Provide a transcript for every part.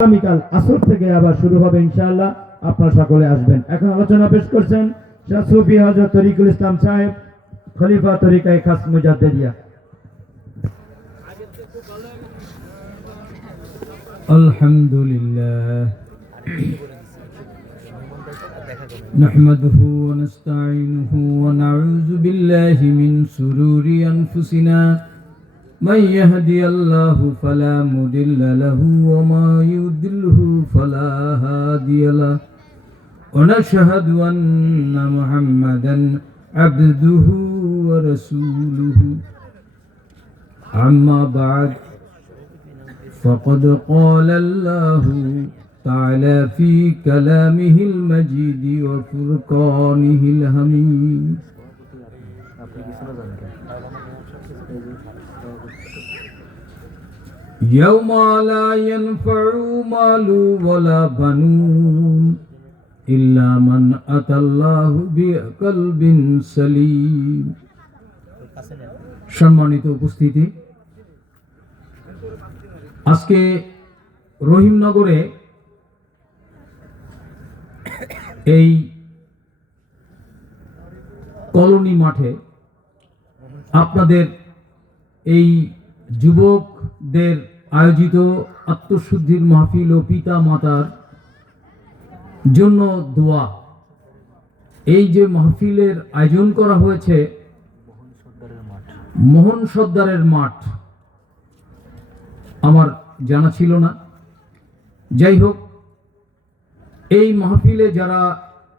আগামীকাল আসর থেকে আবার শুরু হবে ইনশাআল্লাহ। আপনারা সকলে আসবেন। এখন আলোচনা পেশ করছেন শাহ সুফি হযরত তরিকুল ইসলাম সাহেব, খলিফা তরিকায়ে খাস মুজাদ্দিদিয়া। আলহামদুলিল্লাহ নাহমাদুহু ওয়া নাস্তাঈনুহু ওয়া নাউযু বিল্লাহি মিন শুরুরি আনফুসিনা من يهدي الله فلا مضل له وما يضلل فلا هادي له ونشهد أن محمدا عبده ورسوله أما بعد فقد قال الله تعالى في كلامه المجيد وفرقانه الحميد يوم لا ينفع مال ولا بنون إلا من أتى الله بقلب سليم। সম্মানিত উপস্থিতি, আজকে রহিমনগরে এই কলোনি মাঠে আপনাদের এই যুবকদের আয়োজিত আত্মশুদ্ধির মাহফিল ও পিতা মাতার জন্য দোয়া, এই যে মাহফিলের আয়োজন করা হয়েছে মোহন সর্দারের মাঠ, আমার জানা ছিল না। যাই হোক, এই মাহফিলে যারা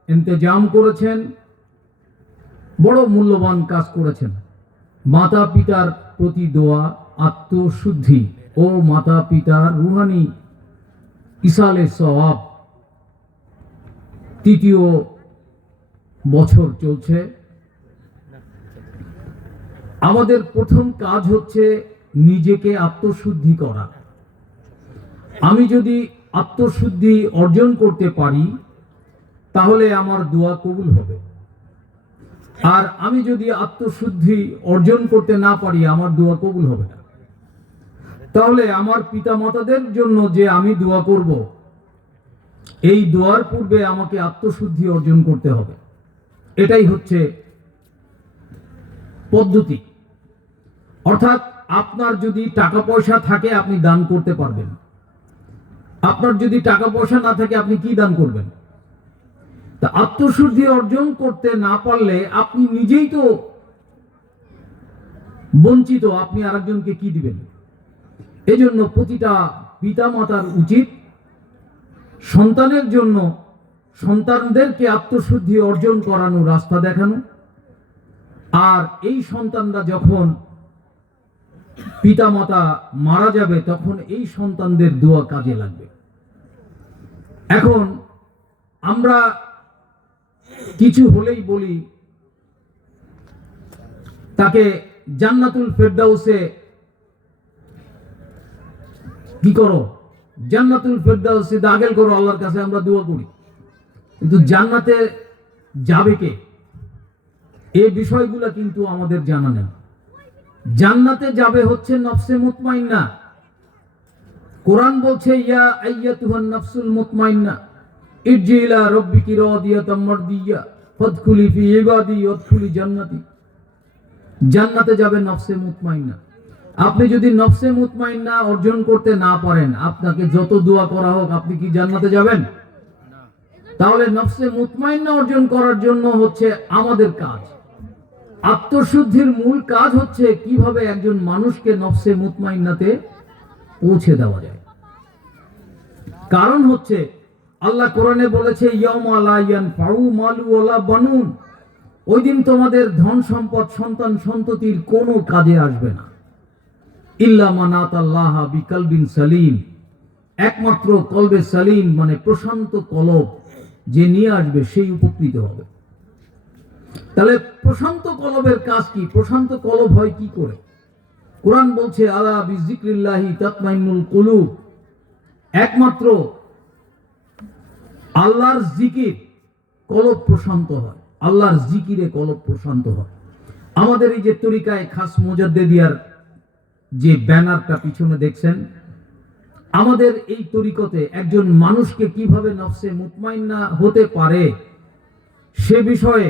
ইন্তজাম করেছেন বড় মূল্যবান কাজ করেছেন। মাতা পিতার প্রতি দোয়া, আত্মশুদ্ধি ও মাতা পিতার রুহানি ইসালে সওয়াব, তৃতীয় বছর চলছে। আমাদের প্রথম কাজ হচ্ছে নিজেকে আত্মশুদ্ধি করা। আমি যদি আত্মশুদ্ধি অর্জন করতে পারি তাহলে আমার দোয়া কবুল হবে, আর আমি যদি আত্মশুদ্ধি অর্জন করতে না পারি আমার দোয়া কবুল হবে না। তাহলে আমার পিতা মাতাদের জন্য যে আমি দোয়া করব, এই দোয়ার পূর্বে আমাকে আত্মশুদ্ধি অর্জন করতে হবে। এটাই হচ্ছে পদ্ধতি। অর্থাৎ আপনার যদি টাকা পয়সা থাকে আপনি দান করতে পারবেন, আপনার যদি টাকা পয়সা না থাকে আপনি কি দান করবেন? তা আত্মশুদ্ধি অর্জন করতে না পারলে আপনি নিজেই তো বঞ্চিত, আপনি আরেকজনকে কি দিবেন? এজন্য প্রতিটা পিতা মাতার উচিত সন্তানের জন্য সন্তানদেরকে আত্মশুদ্ধি অর্জন করানো, রাস্তা দেখানো। আর এই সন্তানরা যখন পিতা মাতা মারা যাবে তখন এই সন্তানদের দোয়া কাজে লাগবে। এখন আমরা কিছু হলেই বলি তাকে জান্নাতুল ফেরদাউসে কি করো, জান্নাতুল ফেরদাউসে দাখিল করো, আল্লাহর কাছে আমরা দোয়া করি। কিন্তু জান্নাতে যাবে কে, এই বিষয়গুলো কিন্তু আমাদের জানা নেই। জান্নাতে যাবে হচ্ছে নফসে মুতমাইন্না। কোরআন বলছে ইয়া আইয়াতুহান নাফসুল মুতমাইন্না ইরজি ইলা রাব্বিকি রাদিয়াতাম মারদিয়া ফাদখুলি ফি ইবাদি ওয়াদখুলি জান্নাতি। জান্নাতে যাবে নফসে মুতমাইন্না। আপনি যদি নফসে মুতমাইন্না অর্জন করতে না পারেন, আপনাকে যত দোয়া করা হোক, আপনি কি জান্নাতে যাবেন? তাহলে নফসে মুতমাইন্না অর্জন করার জন্য হচ্ছে আমাদের কাজ। আত্মশুদ্ধির মূল কাজ হচ্ছে কিভাবে একজন মানুষকে নফসে মুতমাইন্নাতে পৌঁছে দেওয়া যায়। কারণ হচ্ছে আল্লাহ কোরআনে বলেছে ইয়াউমা লা ইয়ানফাউ মালু ওয়ালা বানুন, ওই দিন তোমাদের ধন সম্পদ সন্তান সন্ততির কোনো কাজে আসবে না। ইল্লা মান আতাল্লাহ বিকলবিন সালিম, একমাত্র কলবে সালিম মানে প্রশান্ত কলব যে নিয়ে আসবে সেই উপকৃত হবে। তাহলে প্রশান্ত কলবের কাজ কি? প্রশান্ত কলব হয় কি করে? কোরআন বলছে আলা বিযিকরিল্লাহি তাতমাইন্নুল কুলুব, একমাত্র আল্লাহর জিকির কলব প্রশান্ত হয়, আল্লাহর জিকিরে কলব প্রশান্ত হয়। আমাদের এই যে তরিকায়ে খাস মুজাদ্দিদিয়ার যে ব্যানারটা পিছনে দেখছেন, আমাদের এই তরিকতে একজন মানুষকে কিভাবে নফসে মুতমাইন্না হতে পারে সে বিষয়ে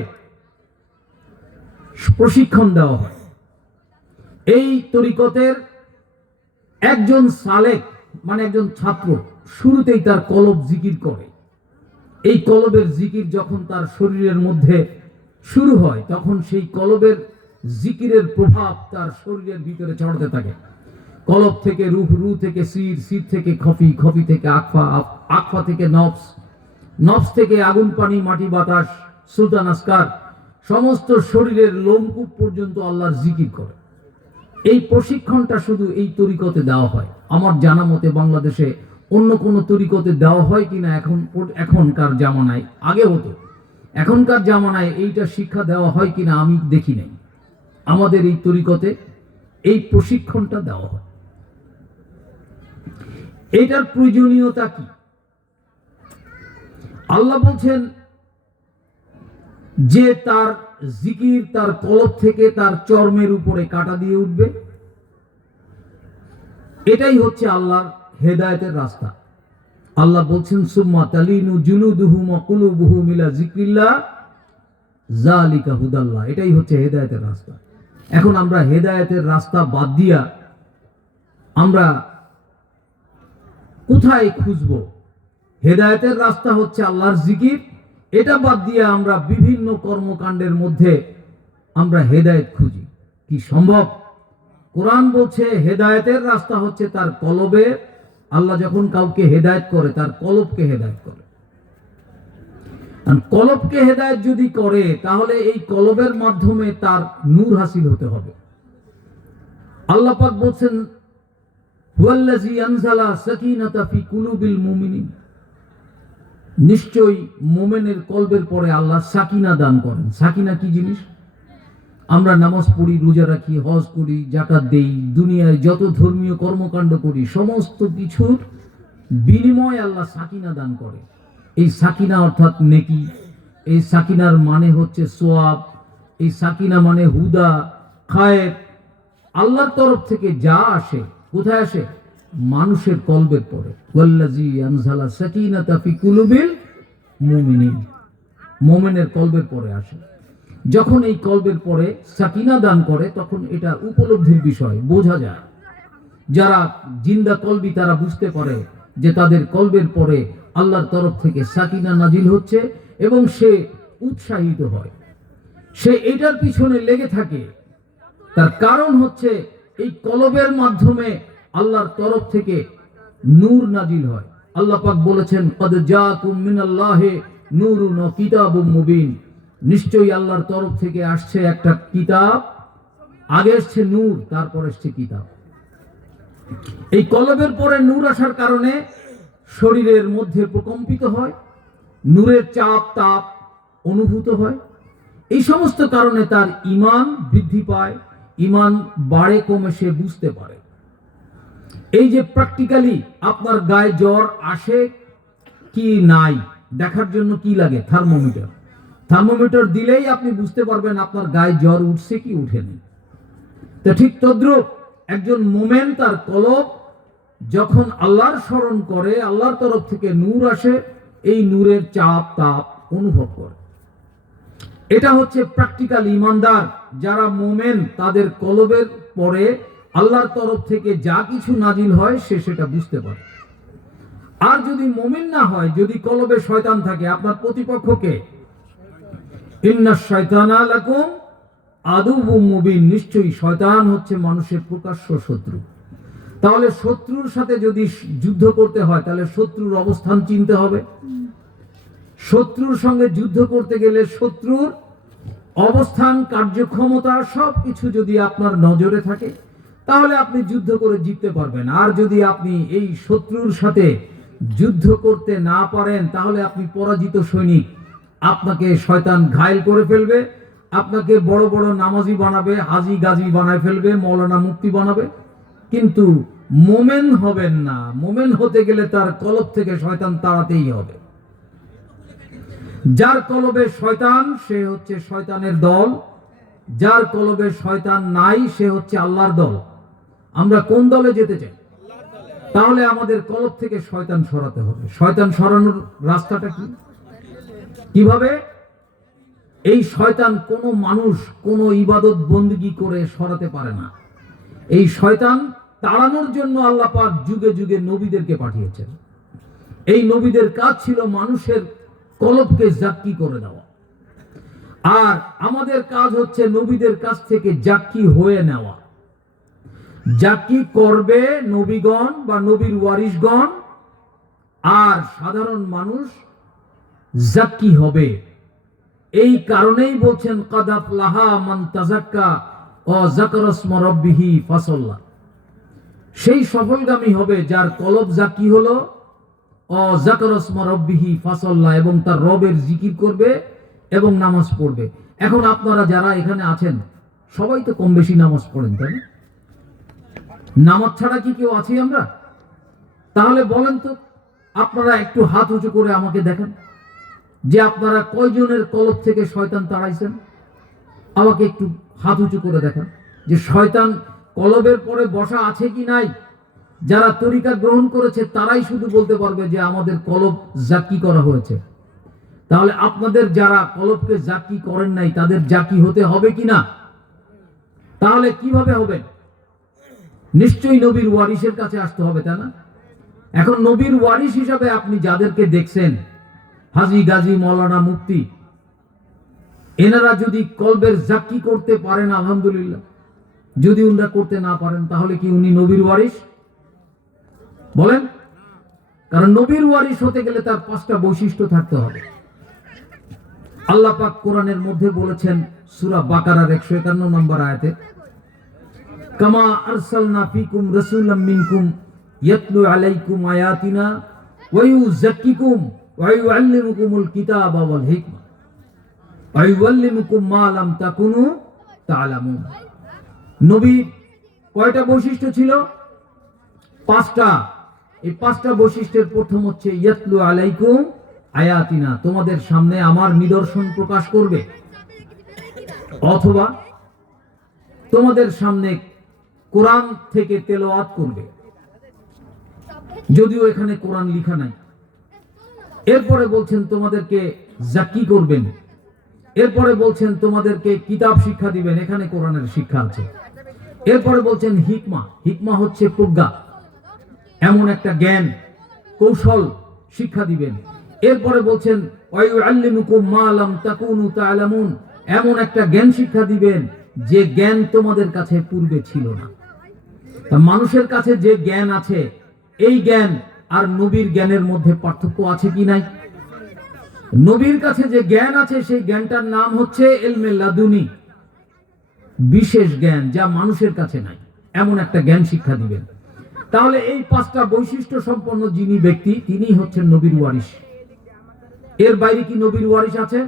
প্রশিক্ষণ দেওয়া হয়। এই তরিকতের একজন সালেক মানে একজন ছাত্র শুরুতেই তার কলব জিকির করে। এই কলবের জিকির যখন তার শরীরের মধ্যে শুরু হয় তখন সেই কলবের জিকিরের প্রভাব তার শরীরের ভিতরে ছড়াতে থাকে। কলব থেকে রূহ, রূহ থেকে সির, সির থেকে খফি, খফি থেকে আকফা, আকফা থেকে নফস, নফস থেকে আগুন, পানি, মাটি, বাতাস, সুলতান আসকার, সমস্ত শরীরের লোমকূপ পর্যন্ত আল্লাহর জিকির করে। এই প্রশিক্ষণটা শুধু এই তরিকতে দেওয়া হয়। আমার জানা মতে বাংলাদেশে অন্য কোনো তরিকতে দেওয়া হয় কিনা এখনকার জামানায়, আগে হতো, এখনকার জামানায় এইটা শিক্ষা দেওয়া হয় কিনা আমি দেখি নাই। আমাদের এই তরিকতে এই প্রশিক্ষণটা দেওয়া হয়। এটার প্রয়োজনীয়তা কি? আল্লাহ বলছেন যে তার জিকির তার কলব থেকে তার চর্মের উপরে কাঁটা দিয়ে উঠবে। এটাই হচ্ছে আল্লাহর হেদায়েতের রাস্তা। আল্লাহ বলছেন সুম্মা তালিনু জুলুদুহুম ওয়া কুলুবুহুম ইলা যিকরিল্লাহ যালিকা হুদাল্লাহ। এটাই হচ্ছে হেদায়েতের রাস্তা। এখন আমরা হেদায়েতের রাস্তা বাদ দিয়া আমরা কোথায় খুঁজবো? হেদায়েতের রাস্তা হচ্ছে আল্লাহর জিকির। এটা বাদ দিয়ে আমরা বিভিন্ন কর্মকাণ্ডের মধ্যে আমরা হেদায়েত খুঁজি। কি সম্ভব? কোরআন বলছে হেদায়েতের রাস্তা হচ্ছে তার কলবে। আল্লাহ যখন কাউকে হেদায়েত করে তার কলবকে হেদায়েত করে। কলবকে হেদায়েত যদি করে তাহলে এই কলবের মাধ্যমে তার নূর হাসিল হতে হবে। আল্লাহ পাক বলছেন হুয়াল্লাযী আনজালা সাকিনাতা ফি কুলুবিল মুমিনিন। নিশ্চয়ই মুমিনের কলবের পরে আল্লাহ সাকিনা দান করেন। সাকিনা কি জিনিস? আমরা নামাজ পড়ি, রোজা রাখি, হজ করি, যাকাত দেই, দুনিয়ায় যত ধর্মীয় কর্মকাণ্ড করি, সমস্ত কিছুর বিনিময়ে আল্লাহ সাকিনা দান করে। এই সাকিনা অর্থাৎ নেকি। এই সাকিনার মানে হচ্ছে সোয়াব। এই সাকিনা মানে হুদা, খায়ের। আল্লাহর তরফ থেকে যা আসে কোথায় আসে? মানুষের কলবের পরে। ওয়াল্লাযী আনজালা সাকিনাতা ফি কুলুবিল মুমিনিন। মুমিনের কলবের পরে আসে। যখন এই কলবের পরে সাকিনা দান করে তখন এটা উপলব্ধির বিষয়, বোঝা যায়। যারা জিন্দা কলবি তারা বুঝতে পারে যে তাদের কলবের পরে আল্লাহর তরফ থেকে সাকিনা নাজিল হচ্ছে এবং সে উৎসাহিত হয়, সে এটার পিছনে লেগে থাকে। তার কারণ হচ্ছে এই কলবের মাধ্যমে আল্লাহর তরফ থেকে নূর নাজিল হয়। আল্লাহ পাক বলেছেন কদ জাআকুম মিনাল্লাহি নূরুন ওয়া কিতাবুম মুবিন। নিশ্চয়ই আল্লাহর তরফ থেকে আসছে একটা কিতাব। আগে আসছে নূর, তারপর আসছে কিতাব। এই কলবের পরে নূর আসার কারণে শরীরের মধ্যে প্রকম্পিত হয়, নূরের চাপ তাপ অনুভূত হয়। এই সমস্ত কারণে তার ঈমান বৃদ্ধি পায়, ঈমান বাড়ে কমে সে বুঝতে পারে। এই যে প্র্যাকটিক্যালি আপনার গায়ে জ্বর আসে কি নাই দেখার জন্য কি লাগে? থার্মোমিটার। থার্মোমিটার দিলেই আপনি বুঝতে পারবেন আপনার গায়ে জ্বর উঠছে কি উঠেনি। তো ঠিক তদ্রূপ একজন মোমেন তার কলব যখন আল্লাহর স্মরণ করে, আল্লাহর তরফ থেকে নূর আসে, এই নূরের চাপ তাপ অনুভব করে। এটা হচ্ছে প্র্যাকটিক্যাল ঈমানদার যারা মোমেন, তাদের কলবের পরে আল্লাহর তরফ থেকে যা কিছু নাজিল হয় সে সেটা বুঝতে পারে। আর যদি মোমেন না হয়, যদি কলবে শয়তান থাকে, আপনার প্রতিপক্ষকে ইন্নাশ শাইতানা লাকুম আদুউম মুবিন, নিশ্চয়ই শয়তান হচ্ছে মানুষের প্রকাশ্য শত্রু। তাহলে শত্রুর সাথে যদি যুদ্ধ করতে হয় তাহলে শত্রুর অবস্থান চিনতে হবে। শত্রুর সঙ্গে যুদ্ধ করতে গেলে শত্রুর অবস্থান, কার্যক্ষমতা সবকিছু যদি আপনার নজরে থাকে তাহলে আপনি যুদ্ধ করে জিততে পারবেন। আর যদি আপনি এই শত্রুর সাথে যুদ্ধ করতে না পারেন তাহলে আপনি পরাজিত সৈনিক। আপনাকে শয়তান ঘায়েল করে ফেলবে, আপনাকে বড় বড় নামাজি বানাবে, হাজি গাজী বানায় ফেলবে, মৌলানা মুফতি বানাবে, কিন্তু মোমেন হবেন না। মোমেন হতে গেলে তার কলব থেকে শয়তান তাড়াতেই হবে। যার কলবে শয়তান সে হচ্ছে শয়তানের দল, যার কলবে শয়তান নাই সে হচ্ছে আল্লাহর দল। আমরা কোন দলে যেতে চাই? তাহলে আমাদের কলব থেকে শয়তান সরাতে হবে। শয়তান সরানোর রাস্তাটা কি, কিভাবে? এই শয়তান কোনো মানুষ কোনো ইবাদত বন্দেগী করে সরাতে পারে না। এই শয়তান তাড়ানোর জন্য আল্লাহ পাক যুগে যুগে নবীদেরকে পাঠিয়েছেন। এই নবীদের কাজ ছিল মানুষের কলবকে জাক্কি করে দেওয়া, আর আমাদের কাজ হচ্ছে নবীদের কাছ থেকে জাক্কি হয়ে নেওয়া। জাক্কি করবে নবীগণ বা নবীর ওয়ারিসগণ, আর সাধারণ মানুষ জাক্কি হবে। এই কারণেই বলছেন কাদ আফলাহা মান তাযাক্কা ওয়া যাকারা ইসমা রাব্বিহি ফাসাল্লা। সেই সফলগামী হবে যার কলব জাক্কি হলো, ওয়া যাকারা ইসমা রাব্বিহি ফাসাল্লা, এবং তার রবের জিকির করবে এবং নামাজ পড়বে। এখন আপনারা যারা এখানে আছেন সবাই তো কম বেশি নামাজ পড়েন, তাই না? নামাজ ছাড়া কি কেউ আছি আমরা? তাহলে বলেন তো, আপনারা একটু হাত উঁচু করে আমাকে দেখেন যে আপনারা কয়জনের কলব থেকে শয়তান তাড়াইছেন। আমাকে একটু হাত উঁচু করে দেখেন যে শয়তান কলবের পরে বসা আছে কি নাই। যারা তরিকা গ্রহণ করেছে তারাই শুধু বলতে পারবে যে আমাদের কলব জাক্কি করা হয়েছে। তাহলে আপনাদের যারা কলবকে জাক্কি করেন নাই তাদের জাক্কি হতে হবে কিনা? তাহলে কিভাবে হবে? নিশ্চয়ই নবীর ওয়ারিসের কাছে আসতে হবে, তাই না? এখন নবীর ওয়ারিস হিসাবে আপনি যাদেরকে দেখছেন, হাজী গাজী মৌলানা মুফতি, এনারা যদি কলবের জাক্কি করতে পারেন আলহামদুলিল্লাহ, যদি উনারা করতে না পারেন তাহলে কি উনি নবীর ওয়ারিস? বলেন। কারণ নবীর ওয়ারিস হতে গেলে তার 5টা বৈশিষ্ট্য থাকতে হবে। আল্লাহ পাক কোরআনের মধ্যে বলেছেন সূরা বাকারার 151 নম্বর আয়াতে, কামা আরসালনা ফিকুম রাসূলাম মিনকুম ইয়াতলু আলাইকুম আয়াতিনা ওয়া ইউযাক্কিকুম ওয়া ইউআল্লিমুকুমুল কিতাবা ওয়াল হিকমা ওয়া ইউআল্লিমুকুম মা লাম তাকুনু তা'লামুন। নবীর কয়টা বৈশিষ্ট্য ছিল? 5টা। এই 5টা বৈশিষ্ট্যের প্রথম হচ্ছে ইয়াতলু আলাইকুম আয়াতিনা, তোমাদের সামনে আমার নিদর্শন প্রকাশ করবে, অথবা তোমাদের সামনে কোরআন থেকে তেলাওয়াত করবে, যদিও এখানে কোরআন লেখা নাই। এরপরে বলছেন তোমাদেরকে জাক্কি করবেন, এরপরে বলছেন তোমাদেরকে কিতাব শিক্ষা দিবেন, এখানে কোরআনের শিক্ষা আছে। এরপরে বলছেন হিকমা, হিকমা হচ্ছে প্রজ্ঞা, এমন একটা জ্ঞান কৌশল শিক্ষা দিবেন। এরপরে বলছেন ওয়া ইউআল্লিমুকুম মা লাম তাকুনু তা'লামুন, এমন একটা জ্ঞান শিক্ষা দিবেন যে জ্ঞান তোমাদের কাছে পূর্বে ছিল না। মানুষের কাছে যে জ্ঞান আছে, এই জ্ঞান আর নবীর জ্ঞানের মধ্যে পার্থক্য আছে কি নাই? নবীর কাছে যে জ্ঞান আছে সেই জ্ঞানটার নাম হচ্ছে ইলমে লাদুনী, বিশেষ জ্ঞান যা মানুষের কাছে নাই, এমন একটা জ্ঞান শিক্ষা দিবেন। তাহলে এই 5টা বৈশিষ্ট্য সম্পন্ন যিনি ব্যক্তি তিনি হচ্ছেন নবীর ওয়ারিস। এর বাইরে কি নবীর ওয়ারিস আছে?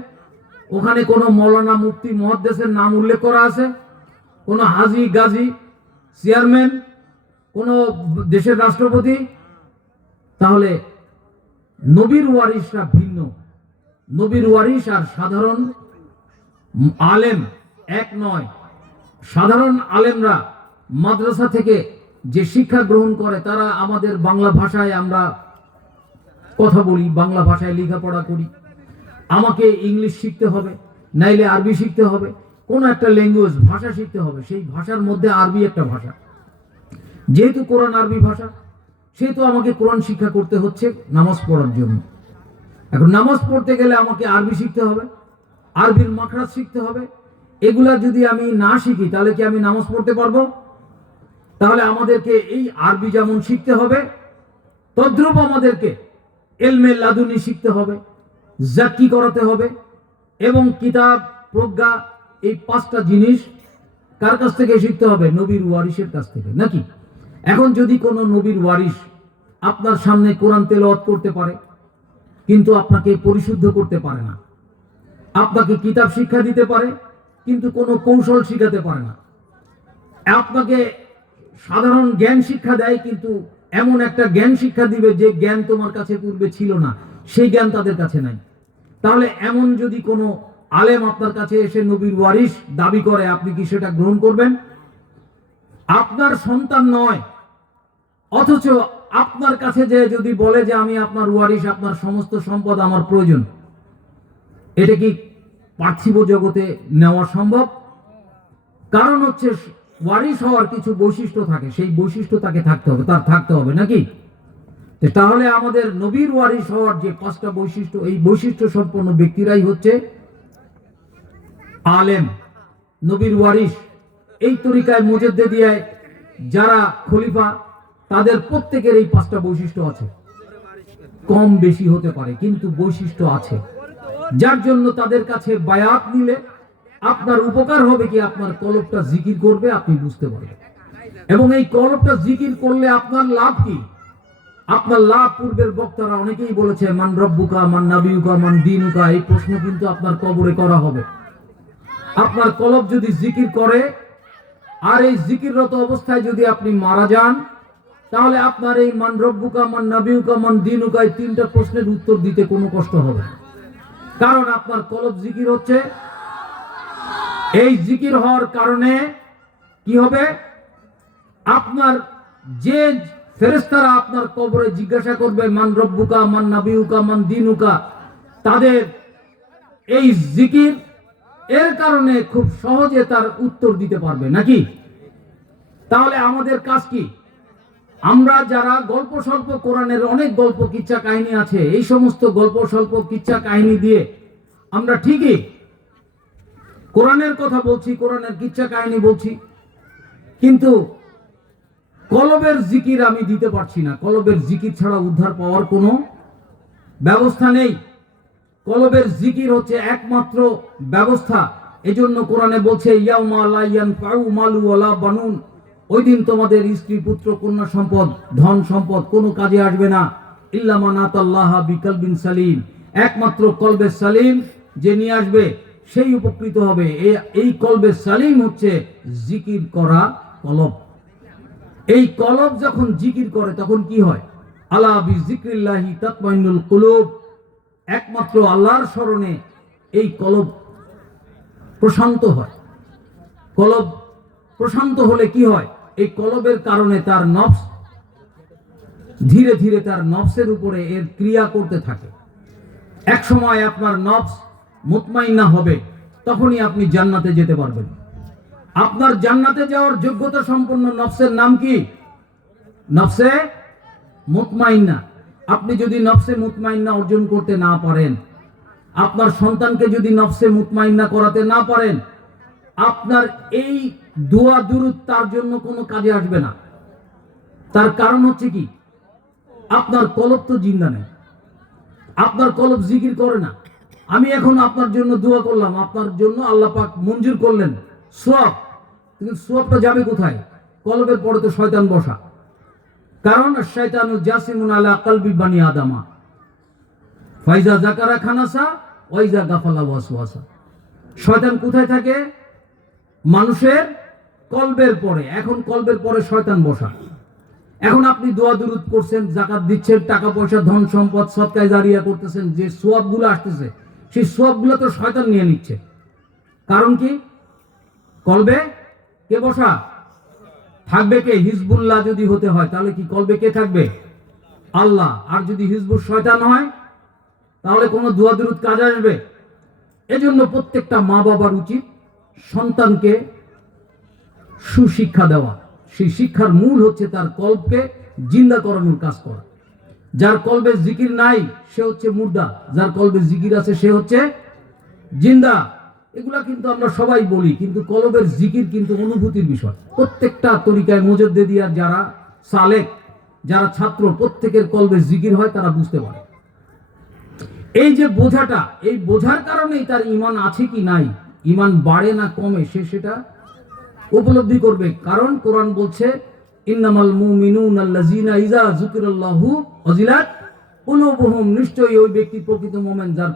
ওখানে কোন মৌলানা মুফতি মুহাদ্দিসের নাম উল্লেখ করা আছে? কোন হাজী গাজী চেয়ারম্যান, কোন দেশের রাষ্ট্রপতি? তাহলে নবীর ওয়ারিসরা ভিন্ন। নবীর ওয়ারিস আর সাধারণ আলেম এক নয়। সাধারণ আলেমরা মাদ্রাসা থেকে যে শিক্ষা গ্রহণ করে তারা আমাদের বাংলা ভাষায় আমরা কথা বলি, বাংলা ভাষায় লেখাপড়া করি। আমাকে ইংলিশ শিখতে হবে, নাইলে আরবি শিখতে হবে, কোন একটা ল্যাঙ্গুয়েজ ভাষা শিখতে হবে। সেই ভাষার মধ্যে আরবি একটা ভাষা, যেহেতু কোরআন আরবি ভাষা, সেহেতু আমাকে কোরআন শিক্ষা করতে হচ্ছে নামাজ পড়ার জন্য। এখন নামাজ পড়তে গেলে আমাকে আরবি শিখতে হবে, আরবির মাখরাজ শিখতে হবে। এগুলা যদি আমি না শিখি তাহলে কি আমি নামাজ পড়তে পারবো? তাহলে আমাদেরকে এই আরবি যেমন শিখতে হবে, তদ্রূপ আমাদেরকে ইলমে লাদুনী শিখতে হবে, জাক্কি করাতে হবে, এবং কিতাব প্রজ্ঞা, এই 5টা জিনিস কার কাছ থেকে শিখতে হবে? নবীর ওয়ারিসের কাছ থেকে, নাকি? এখন যদি কোনো নবীর ওয়ারিস আপনার সামনে কোরআন তেলাওয়াত করতে পারে কিন্তু আপনাকে পরিশুদ্ধ করতে পারে না, আপনাকে কিতাব শিক্ষা দিতে পারে কিন্তু কোনো কৌশল শিখাতে পারে না, আপনাকে সাধারণ জ্ঞান শিক্ষা দেয় কিন্তু এমন একটা জ্ঞান শিক্ষা দিবে যে জ্ঞান তোমার কাছে পূর্বে ছিল না, সেই জ্ঞান তাদের কাছে নাই, তাহলে এমন যদি কোনো আলেম আপনার কাছে এসে নবীর ওয়ারিস দাবি করে, আপনি কি সেটা গ্রহণ করবেন? আপনার সন্তান নয়, অথচ আপনার কাছে যে যদি বলে যে আমি আপনার ওয়ারিশ, আপনার সমস্ত সম্পদ আমার প্রয়োজন, এটা কি পার্থিব জগতে নেওয়া সম্ভব? কারণ হচ্ছে ওয়ারিশ হওয়ার কিছু বৈশিষ্ট্য থাকে, সেই বৈশিষ্ট্য তাকে থাকতে হবে, তার থাকতে হবে নাকি? তাহলে আমাদের নবীর ওয়ারিশ হওয়ার যে 5টা বৈশিষ্ট্য, এই বৈশিষ্ট্য সম্পন্ন ব্যক্তিরাই হচ্ছে আলেম, নবীর ওয়ারিশ। এই তরিকায় মুজাদ্দিদিয়ায় যারা খলিফা, তাদের প্রত্যেকের এই 5টা বৈশিষ্ট্য আছে। কম বেশি হতে পারে, কিন্তু বৈশিষ্ট্য আছে, যার জন্য তাদের কাছে বায়াত নিলে আপনার উপকার হবে কি, আপনার কলবটা জিকির করবে, আপনি বুঝতে পারবেন। এবং এই কলবটা জিকির করলে আপনার লাভ কি? আপনার লাভ, পূর্বের বক্তারা অনেকেই বলেছে, মান রব্বুকা, মান নাবিয়ুকা, মান দীনুকা, এই প্রশ্ন কিন্তু আপনার কবরে করা হবে। আপনার কলব যদি জিকির করে, আর এই জিকিররত অবস্থায় যদি আপনি মারা যান, তাহলে আপনার এই মান রব্বুকা, মান নাবিয়ুকা, মান দীনুকা, এই 3টা প্রশ্নের উত্তর দিতে কোনো কষ্ট হবে না। কারণ আপনার কলব জিকির হচ্ছে। এই জিকির হওয়ার কারণে কি হবে? আপনার যে ফেরেশতারা আপনার কবরে জিজ্ঞাসা করবে মান রব্বুকা, মান নাবিয়ুকা, মান দীনুকা, তাদের এই জিকির এর কারণে খুব সহজে তার উত্তর দিতে পারবে নাকি? তাহলে আমাদের কাজ কি? আমরা যারা গল্প স্বল্প, কোরআনের অনেক গল্প কিচ্ছা কাহিনী আছে, এই সমস্ত গল্প স্বল্প কিচ্ছা কাহিনী দিয়ে আমরা ঠিকই কোরআনের কথা বলছি, কোরআনের কিচ্ছা কাহিনী বলছি, কিন্তু কলবের জিকির আমি দিতে পারছি না। কলবের জিকির ছাড়া উদ্ধার পাওয়ার কোনো ব্যবস্থা নেই। কলবের জিকির হচ্ছে একমাত্র ব্যবস্থা। এজন্য কোরআনে বলছে, ইয়াউমা লা ইয়ানফাউ মালু ওয়ালা বানুন, ওই দিন তোমাদের স্ত্রী, পুত্র, কন্যা সম্পদ, ধন সম্পদ কোনো কাজে আসবে না, ইল্লা মান আতাল্লাহা বিকলবিন সালিম, একমাত্র কলবে সালিম যে নিয়ে আসবে সেই উপকৃত হবে। এই কলবে সালিম হচ্ছে জিকির করা কলব। এই কলব যখন জিকির করে তখন কি হয়? আলা বিযিকরিল্লাহি তাতমাইন্নুল কুলুব, একমাত্র আল্লাহর স্মরণে এই কলব প্রশান্ত হয়। কলব প্রশান্ত হলে কি হয়? এই কলবের কারণে তার নফস ধীরে ধীরে তার নফসের উপরে এর ক্রিয়া করতে থাকে। এক সময় আপনার নফস মুতমাইন্না হবে, তখনই আপনি জান্নাতে যেতে পারবেন। আপনার জান্নাতে যাওয়ার যোগ্যতা সম্পন্ন নফসের নাম কি? নফসে মুতমাইন্না। আপনি যদি নফসে মুতমাইন্না অর্জন করতে না পারেন, আপনার সন্তানকে যদি নফসে মুতমাইন্না করাতে না পারেন, আপনার এই দোয়া দুরূদ তার জন্য কোনো কাজে আসবে না। তার কারণ হচ্ছে কি? আপনার কলব তো জিন্দা নেই, আপনার কলব জিকির করে না। আমি এখন আপনার জন্য দোয়া করলাম, আপনার জন্য আল্লাহ পাক মঞ্জুর করলেন সওয়াব, কিন্তু সওয়াবটা যাবে কোথায়? কলবের পরে তো শয়তান বসা। কারণ শয়তানু জাসিমুন আলা কলবি বানি আদামা, ফাইজা যাকারা খানাসা ওয়াইজা গাফালা ওয়াসওয়াসা। শয়তান কোথায় থাকে? মানুষের কলবের পরে। এখন কলবের পরে শয়তান বসা। এখন আপনি দোয়া দুরূদ করছেন, যাকাত দিচ্ছেন, টাকা পয়সা, ধন সম্পদ, সদকায়ে জারিয়া করতেছেন, যে সওয়াবগুলো আসতেছে সেই সওয়াবগুলো তো শয়তান নিয়ে নিচ্ছে। কারণ কি? কলবে কে বসা? থাকবে কে? হিজবুল্লাহ যদি হতে হয় তাহলে কি কলবে কে থাকবে? আল্লাহ। আর যদি হিজবুল শয়তান হয় তাহলে কোনো দোয়া দুরূদ কাজ আসবে? এজন্য প্রত্যেকটা মা বাবার উচিত সন্তানকে সুশিক্ষা দেওয়া। সেই শিক্ষার মূল হচ্ছে তার কলবকে জিন্দা করানোর কাজ করা। যার কলবে জিকির নাই সে হচ্ছে মুর্দা, যার কলবে জিকির আছে সে হচ্ছে জিন্দা। এগুলা কিন্তু আমরা সবাই বলি, কিন্তু কলবের জিকির কিন্তু অনুভূতির বিষয়। প্রত্যেকটা তরিকায় মুজাদ্দিদিয়ার যারা সালেক, যারা ছাত্র, প্রত্যেকের কলবে জিকির হয়, তারা বুঝতে পারে। এই যে বোঝাটা, এই বোঝার কারণেই তার ঈমান আছে কি নাই, ঈমান বাড়ে না কমে, সে সেটা উপলব্ধি করবে। কারণ কোরআন বলছে, ইন্নামাল মুমিনুনা আল্লাযিনা ইযা যুকিরাল্লাহু ওয়াজিলাত কুলুবুহুম, নিশ্চয়ই ওই ব্যক্তি প্রকৃত মুমিন যার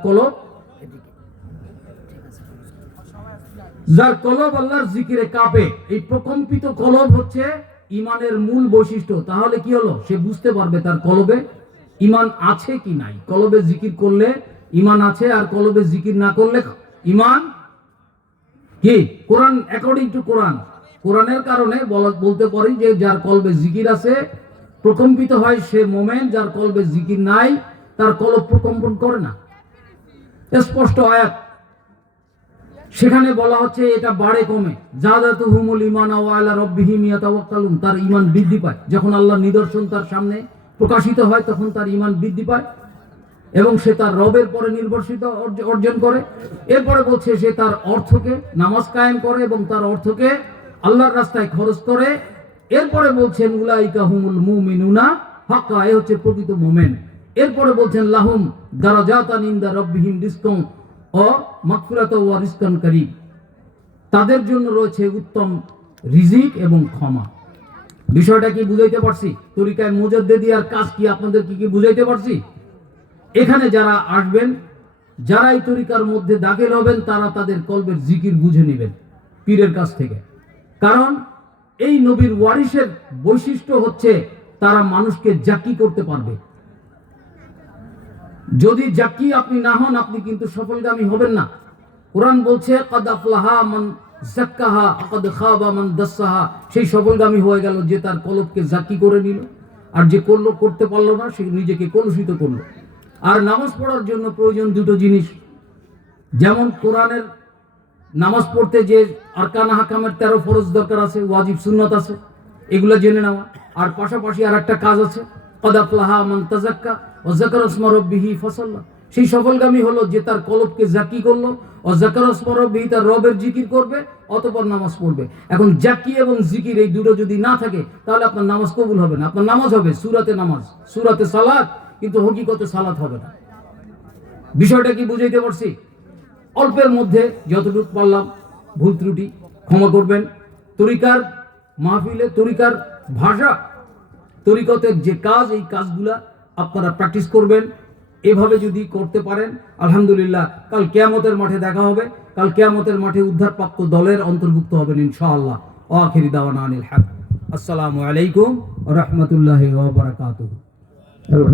কলব আল্লাহর জিকিরে কাঁপে। এই প্রকম্পিত কলব হচ্ছে ঈমানের মূল বৈশিষ্ট্য। তাহলে কি হলো? সে বুঝতে পারবে তার কলবে ঈমান আছে কি নাই। কলবে জিকির করলে ঈমান আছে, আর কলবে জিকির না করলে ঈমান কি? কোরআন, অ্যাকর্ডিং টু কোরআন, কোরআনের কারণে বলতে পারি যে যার কলবে জিকির আছে প্রকম্পিত হয় সে মোমেন, যার কলবে জিকির নাই তার কলব প্রকম্পন করে না। স্পষ্ট আয়াত, সেখানে বলা হচ্ছে এটা বাড়ে কমে। জাদাতুহুমুল ঈমানা ওয়া আলা রাব্বিহিম ইয়াতাওয়াক্কালুন, তার ঈমান বৃদ্ধি পায়। যখন আল্লাহর নিদর্শন তার সামনে প্রকাশিত হয় তখন তার ঈমান বৃদ্ধি পায় এবং সে তার রবের পরে নির্ভরশীলতা অর্জন করে। এরপরে বলছে সে তার অর্থকে নামাজ কায়েম করে এবং তার অর্থকে আল্লাহর রাস্তায় খরচ করে। এরপরে বলছেন উলাইকা হুমুল মুমিনুনা হাক্কা, এ হচ্ছে প্রকৃত মুমিন। এরপরে বলছেন লাহুম দারাজাতান ইনদা রাব্বিহিম রিজকুন ও মাগফিরাতাও ওয়া রিজকান কারীম, তাদের জন্য রয়েছে উত্তম রিজিক এবং ক্ষমা। বিষয়টা কি বুঝাইতে পারছি? তরিকায় মুজাদ্দিদিয়ার কাজ কি আপনাদের কি বুঝাইতে পারছি? এখানে যারা আসবেন, যারা এই তরিকার মধ্যে দাখিল হবেন, তারা তাদের কলবের জিকির বুঝে নেবেন পীরের কাছ থেকে। কারণ এই নবীর ওয়ারিসের বৈশিষ্ট্য হচ্ছে তারা মানুষকে জাকি করতে পারবে। যদি জাকি আপনি না হন, আপনি কিন্তু সফলগামী হবেন না। কোরআন বলছে ক্বাদ আফলাহা মান যাক্কাহা ক্বাদ খাবা মান দাসসাহা, সেই সফলগামী হয়ে গেল যে তার কলবকে জাকি করে নিল, আর যে করতে পারলো না সে নিজেকে কলুষিত করলো। আর নামাজ পড়ার জন্য প্রয়োজন দুটো জিনিস, যেমন কোরআনের নামাজ পড়তে যে আরকান হাকামের 13 ফরজ দরকার আছে, ওয়াজিব সুন্নাত আছে, এগুলো জেনে নেওয়া। আর পাশাপাশি আর একটা কাজ আছে, ক্বাদ আফলাহা মান তাযাক্কা ওয়া যাকারা ইসমা রাব্বিহি ফাসাল্লা, সেই সফলগামী হলো যে তার কলবকে জাকি করলো, ও যাকারা ইসমা রাব্বিহি, তার রবের জিকির করবে, অতঃপর নামাজ পড়বে। এখন জাকি এবং জিকির এই দুটো যদি না থাকে তাহলে আপনার নামাজ কবুল হবে না। আপনার নামাজ হবে সূরাতে নামাজ, সূরাতে সালাত, কিন্তু হকিকতে সালাত হবে না। বিষয়টা কি বুঝাইতে পারছি? অল্পের মধ্যে যতটুকু পারলাম ভুল ত্রুটি ক্ষমা করবেন। তরিকার মাহফিলে তরিকার ভাষা, তরিকতের যে কাজ, এই কাজগুলা আপনারা প্র্যাকটিস করবেন। এভাবে যদি করতে পারেন আলহামদুলিল্লাহ, কাল কিয়ামতের মাঠে দেখা হবে। কাল কিয়ামতের মাঠে উদ্ধারপ্রাপ্ত দলের অন্তর্ভুক্ত হবেন ইনশাআল্লাহ। আখিরি দাওয়ানা আনিল হক। আসসালামু আলাইকুম ওয়া রাহমাতুল্লাহি ওয়া বারাকাতুহু।